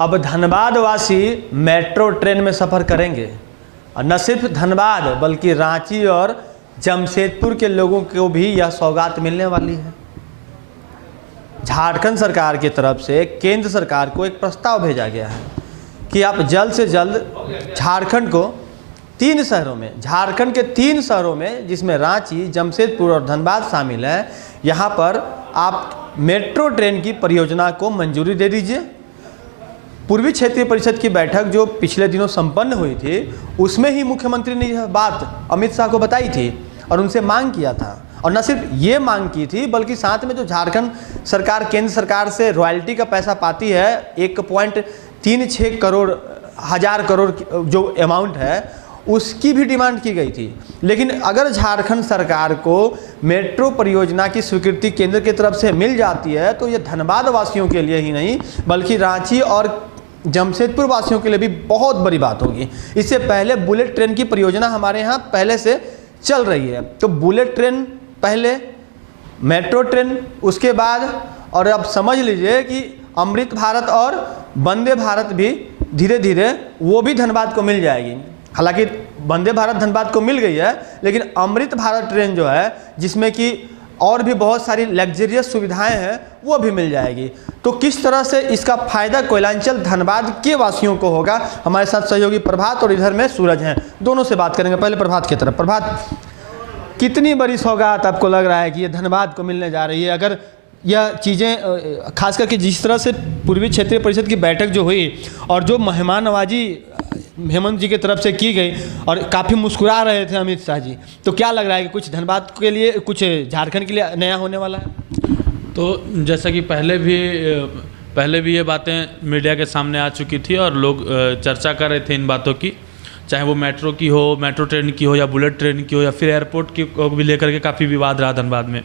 अब धनबाद वासी metro train में सफ़र करेंगे, और न सिर्फ धनबाद बल्कि रांची और जमशेदपुर के लोगों को भी यह सौगात मिलने वाली है। झारखंड सरकार की तरफ से केंद्र सरकार को एक प्रस्ताव भेजा गया है कि आप जल्द से जल्द झारखंड को 3 शहरों में, झारखंड के 3 शहरों में जिसमें रांची, जमशेदपुर और धनबाद शामिल है, यहाँ पर आप मेट्रो ट्रेन की परियोजना को मंजूरी दे दीजिए। पूर्वी क्षेत्रीय परिषद की बैठक जो पिछले दिनों संपन्न हुई थी, उसमें ही मुख्यमंत्री ने यह बात अमित शाह को बताई थी और उनसे मांग किया था। और न सिर्फ ये मांग की थी बल्कि साथ में जो झारखंड सरकार केंद्र सरकार से रॉयल्टी का पैसा पाती है, 1.36 करोड़ हज़ार करोड़ जो अमाउंट है, उसकी भी डिमांड की गई थी। लेकिन अगर झारखंड सरकार को मेट्रो परियोजना की स्वीकृति केंद्र की तरफ से मिल जाती है तो ये धनबाद वासियों के लिए ही नहीं बल्कि रांची और जमशेदपुर वासियों के लिए भी बहुत बड़ी बात होगी। इससे पहले बुलेट ट्रेन की परियोजना हमारे यहाँ पहले से चल रही है, तो बुलेट ट्रेन पहले, मेट्रो ट्रेन उसके बाद, और अब समझ लीजिए कि अमृत भारत और वंदे भारत भी धीरे धीरे वो भी धनबाद को मिल जाएगी। हालांकि वंदे भारत धनबाद को मिल गई है, लेकिन अमृत भारत ट्रेन जो है जिसमें कि और भी बहुत सारी लग्जरियस सुविधाएं हैं वो भी मिल जाएगी। तो किस तरह से इसका फ़ायदा कोयलांचल धनबाद के वासियों को होगा, हमारे साथ सहयोगी प्रभात और इधर में सूरज हैं, दोनों से बात करेंगे। पहले प्रभात की तरफ। प्रभात, कितनी बड़ी सौगात आपको लग रहा है कि ये धनबाद को मिलने जा रही है? अगर यह चीज़ें खास करके जिस तरह से पूर्वी क्षेत्रीय परिषद की बैठक जो हुई और जो मेहमान नवाजी हेमंत जी की तरफ से की गई और काफ़ी मुस्कुरा रहे थे अमित शाह जी, तो क्या लग रहा है कि कुछ धनबाद के लिए, कुछ झारखंड के लिए नया होने वाला है? तो जैसा कि पहले भी ये बातें मीडिया के सामने आ चुकी थी और लोग चर्चा कर रहे थे इन बातों की, चाहे वो मेट्रो की हो, मेट्रो ट्रेन की हो या बुलेट ट्रेन की हो या फिर एयरपोर्ट की को भी लेकर के काफ़ी विवाद रहा धनबाद में।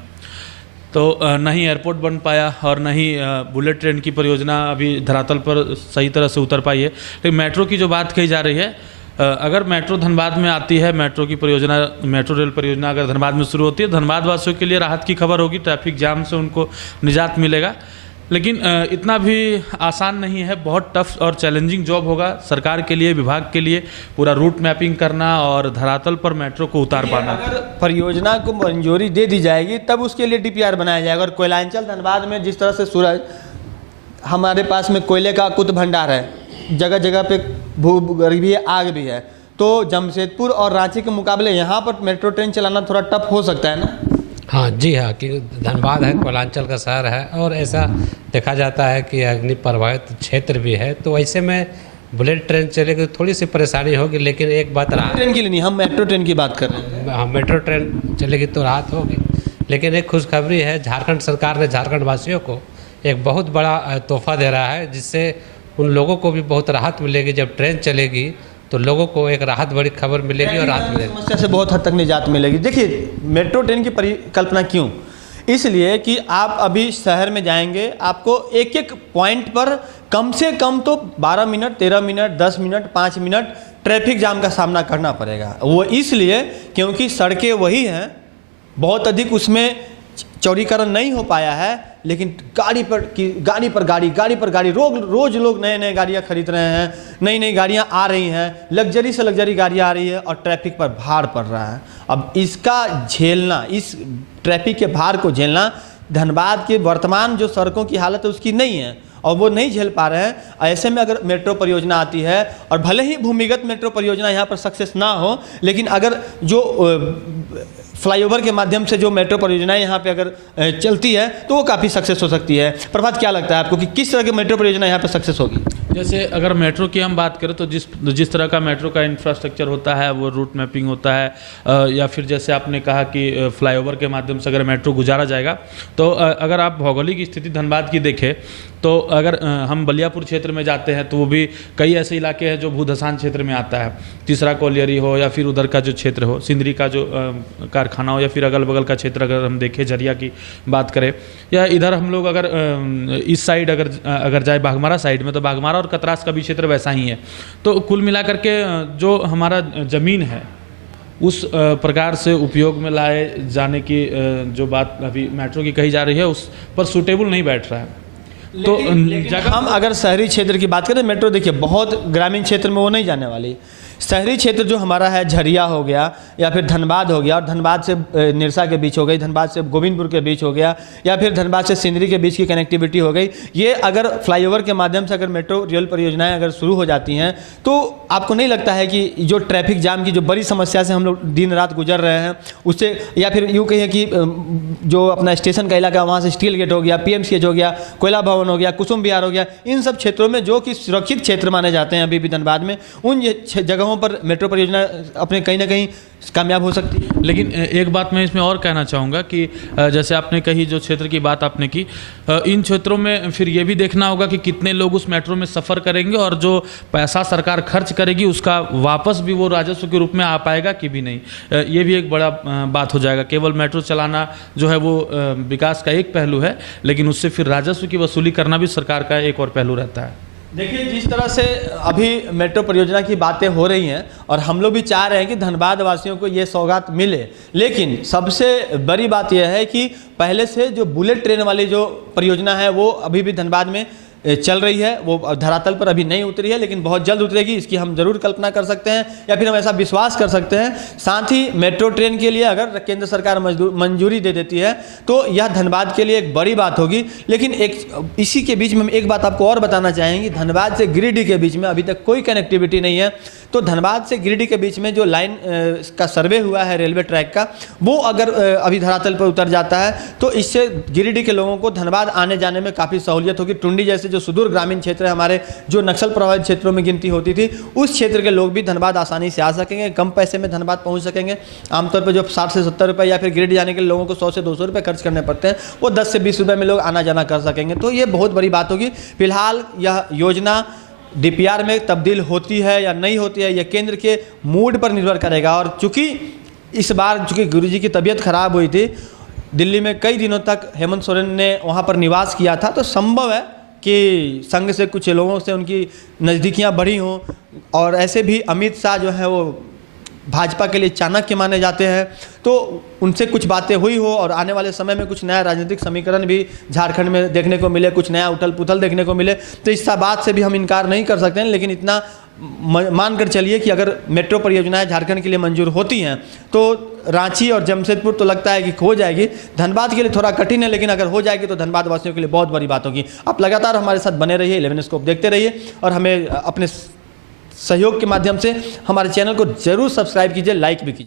तो न ही एयरपोर्ट बन पाया और न ही बुलेट ट्रेन की परियोजना अभी धरातल पर सही तरह से उतर पाई है। लेकिन मेट्रो की जो बात कही जा रही है, अगर मेट्रो धनबाद में आती है, मेट्रो की परियोजना, मेट्रो रेल परियोजना अगर धनबाद में शुरू होती है, धनबाद वासियों के लिए राहत की खबर होगी, ट्रैफिक जाम से उनको निजात मिलेगा। लेकिन इतना भी आसान नहीं है, बहुत टफ और चैलेंजिंग जॉब होगा सरकार के लिए, विभाग के लिए, पूरा रूट मैपिंग करना और धरातल पर मेट्रो को उतार पाना। अगर परियोजना को मंजूरी दे दी जाएगी तब उसके लिए DPR बनाया जाएगा। और कोयलांचल धनबाद में जिस तरह से सूरज, हमारे पास में कोयले का कुत भंडार है, जगह जगह पे भूगर्भीय आग भी है, तो जमशेदपुर और रांची के मुकाबले यहाँ पर मेट्रो ट्रेन चलाना थोड़ा टफ हो सकता है ना? हाँ जी हाँ, कि धनबाद है, कोयलांचल का शहर है और ऐसा देखा जाता है कि अग्नि प्रभावित क्षेत्र भी है, तो ऐसे में बुलेट ट्रेन चलेगी तो थोड़ी सी परेशानी होगी। लेकिन एक बात रहा, ट्रेन के लिए नहीं, हम मेट्रो ट्रेन की बात कर रहे हैं। हाँ, मेट्रो ट्रेन चलेगी तो राहत होगी। लेकिन एक खुशखबरी है, झारखंड सरकार ने झारखंड वासियों को एक बहुत बड़ा तोहफा दे रहा है, जिससे उन लोगों को भी बहुत राहत मिलेगी। जब ट्रेन चलेगी तो लोगों को एक राहत बड़ी खबर मिलेगी और राहत मिलेगी, समस्या से बहुत हद तक निजात मिलेगी। देखिए, मेट्रो ट्रेन की परिकल्पना क्यों, इसलिए कि आप अभी शहर में जाएंगे, आपको एक एक पॉइंट पर कम से कम तो 12 minute, 13 minute, 10 minute, 5 minute traffic jam का सामना करना पड़ेगा। वो इसलिए क्योंकि सड़कें वही हैं, बहुत अधिक उसमें चौड़ीकरण नहीं हो पाया है, लेकिन गाड़ी पर गाड़ी रोज लोग नए नए गाड़ियाँ खरीद रहे हैं, नई नई गाड़ियाँ आ रही हैं, लग्जरी से लग्जरी गाड़ियाँ आ रही है और ट्रैफिक पर भार पड़ रहा है। अब इसका झेलना, इस ट्रैफिक के भार को झेलना धनबाद के वर्तमान जो सड़कों की हालत है उसकी नहीं है और वो नहीं झेल पा रहे हैं। ऐसे में अगर मेट्रो परियोजना आती है, और भले ही भूमिगत मेट्रो परियोजना यहाँ पर सक्सेस ना हो, लेकिन अगर जो फ्लाईओवर के माध्यम से जो मेट्रो परियोजनाएं यहाँ पे अगर चलती है तो वो काफ़ी सक्सेस हो सकती है। प्रभात, क्या लगता है आपको कि किस तरह की मेट्रो परियोजना यहाँ पे सक्सेस होगी? जैसे अगर मेट्रो की हम बात करें तो जिस तरह का मेट्रो का इंफ्रास्ट्रक्चर होता है, वो रूट मैपिंग होता है, या फिर जैसे आपने कहा कि फ्लाईओवर के माध्यम से अगर मेट्रो गुजारा जाएगा, तो अगर आप भौगोलिक स्थिति धनबाद की देखें तो अगर हम बलियापुर क्षेत्र में जाते हैं तो वो भी कई ऐसे इलाके हैं जो भूधसान क्षेत्र में आता है, तीसरा कोलियरी हो या फिर उधर का जो क्षेत्र हो, सिंदरी का जो कारखाना हो, या फिर अगल बगल का क्षेत्र अगर हम देखें, झरिया की बात करें, या इधर हम लोग अगर इस साइड अगर जाए बाघमारा साइड में, तो बाघमारा और कतरास का भी क्षेत्र वैसा ही है। तो कुल मिलाकर के जो हमारा ज़मीन है उस प्रकार से उपयोग में लाए जाने की जो बात अभी मेट्रो की कही जा रही है उस पर सूटेबल नहीं बैठ रहा है। तो जगह हम अगर शहरी क्षेत्र की बात करें, मेट्रो देखिए बहुत ग्रामीण क्षेत्र में वो नहीं जाने वाली। शहरी क्षेत्र जो हमारा है, झरिया हो गया या फिर धनबाद हो गया, और धनबाद से निरसा के बीच हो गई, धनबाद से गोविंदपुर के बीच हो गया, या फिर धनबाद से सिंदरी के बीच की कनेक्टिविटी हो गई। ये अगर फ्लाईओवर के माध्यम से अगर मेट्रो रेल परियोजनाएं अगर शुरू हो जाती हैं तो आपको नहीं लगता है कि जो ट्रैफिक जाम की जो बड़ी समस्या से हम लोग दिन रात गुजर रहे हैं उससे, या फिर यूँ कहिए कि जो अपना स्टेशन का इलाका वहाँ से स्टील गेट हो गया, PMCH हो गया, कोयला भवन हो गया, कुसुम विहार हो गया, इन सब क्षेत्रों में जो कि सुरक्षित क्षेत्र माने जाते हैं अभी भी धनबाद में, उन जगहों पर मेट्रो परियोजना अपने कहीं ना कहीं कामयाब हो सकती है। लेकिन एक बात मैं इसमें और कहना चाहूँगा कि जैसे आपने कही, जो क्षेत्र की बात आपने की, इन क्षेत्रों में फिर ये भी देखना होगा कि कितने लोग उस मेट्रो में सफ़र करेंगे और जो पैसा सरकार खर्च करेगी उसका वापस भी वो राजस्व के रूप में आ पाएगा कि भी नहीं। ये भी एक बड़ा बात हो जाएगा। केवल मेट्रो चलाना जो है वो विकास का एक पहलू है, लेकिन उससे फिर राजस्व की वसूली करना भी सरकार का एक और पहलू रहता है। देखिए, जिस तरह से अभी मेट्रो परियोजना की बातें हो रही हैं और हम लोग भी चाह रहे हैं कि धनबाद वासियों को ये सौगात मिले, लेकिन सबसे बड़ी बात यह है कि पहले से जो बुलेट ट्रेन वाली जो परियोजना है वो अभी भी धनबाद में चल रही है, वो धरातल पर अभी नहीं उतरी है, लेकिन बहुत जल्द उतरेगी, इसकी हम जरूर कल्पना कर सकते हैं या फिर हम ऐसा विश्वास कर सकते हैं। साथ ही मेट्रो ट्रेन के लिए अगर केंद्र सरकार मंजूरी दे देती है तो यह धनबाद के लिए एक बड़ी बात होगी। लेकिन इसी के बीच में हम एक बात आपको और बताना चाहेंगे, धनबाद से गिरिडीह के बीच में अभी तक कोई कनेक्टिविटी नहीं है। तो धनबाद से गिरिडीह के बीच में जो लाइन का सर्वे हुआ है रेलवे ट्रैक का, वो अगर अभी धरातल पर उतर जाता है तो इससे गिरिडीह के लोगों को धनबाद आने जाने में काफ़ी सहूलियत होगी। टुंडी जैसे जो सुदूर ग्रामीण क्षेत्र है हमारे, जो नक्सल प्रभावित क्षेत्रों में गिनती होती थी, उस क्षेत्र के लोग भी धनबाद आसानी से आ सकेंगे, कम पैसे में धनबाद पहुंच सकेंगे। आमतौर पर जो 60 से 70 रुपये या फिर गिरिडीह जाने के लोगों को 100 से 200 रुपये खर्च करने पड़ते हैं, वो 10 से 20 रुपये में लोग आना जाना कर सकेंगे। तो ये बहुत बड़ी बात होगी। फिलहाल यह योजना DPR में तब्दील होती है या नहीं होती है, यह केंद्र के मूड पर निर्भर करेगा। और चूँकि इस बार चूँकि गुरुजी की तबीयत खराब हुई थी, दिल्ली में कई दिनों तक हेमंत सोरेन ने वहाँ पर निवास किया था, तो संभव है कि संघ से कुछ लोगों से उनकी नज़दीकियाँ बढ़ी हों, और ऐसे भी अमित शाह जो है वो भाजपा के लिए चाणक्य माने जाते हैं, तो उनसे कुछ बातें हुई हो और आने वाले समय में कुछ नया राजनीतिक समीकरण भी झारखंड में देखने को मिले, कुछ नया उथल पुथल देखने को मिले, तो इस बात से भी हम इनकार नहीं कर सकते हैं। लेकिन इतना मान कर चलिए कि अगर मेट्रो परियोजनाएं झारखंड के लिए मंजूर होती हैं तो रांची और जमशेदपुर तो लगता है कि हो जाएगी। धनबाद के लिए थोड़ा कठिन है, लेकिन अगर हो जाएगी तो धनबाद वासियों के लिए बहुत बड़ी बात होगी। आप लगातार हमारे साथ बने रहिए, 11 स्कोप देखते रहिए और हमें अपने सहयोग के माध्यम से हमारे चैनल को जरूर सब्सक्राइब कीजिए, लाइक भी कीजिए।